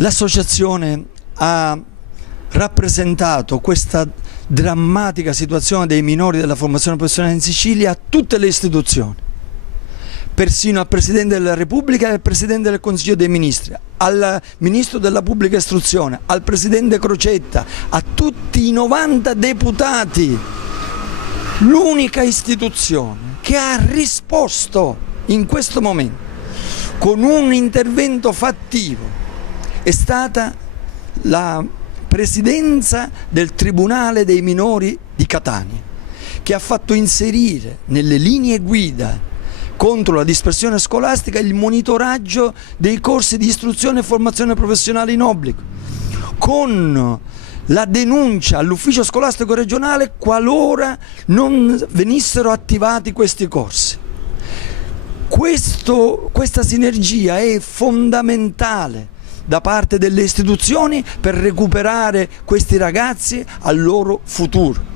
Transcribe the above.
L'associazione ha rappresentato questa drammatica situazione dei minori della formazione professionale in Sicilia a tutte le istituzioni, persino al Presidente della Repubblica e al Presidente del Consiglio dei Ministri, al Ministro della Pubblica Istruzione, al Presidente Crocetta, a tutti i 90 deputati. L'unica istituzione che ha risposto in questo momento con un intervento fattivo è stata la Presidenza del Tribunale dei Minori di Catania, che ha fatto inserire nelle linee guida contro la dispersione scolastica il monitoraggio dei corsi di istruzione e formazione professionale in obbligo, con la denuncia all'ufficio scolastico regionale qualora non venissero attivati questi corsi. Questa sinergia è fondamentale da parte delle istituzioni per recuperare questi ragazzi al loro futuro.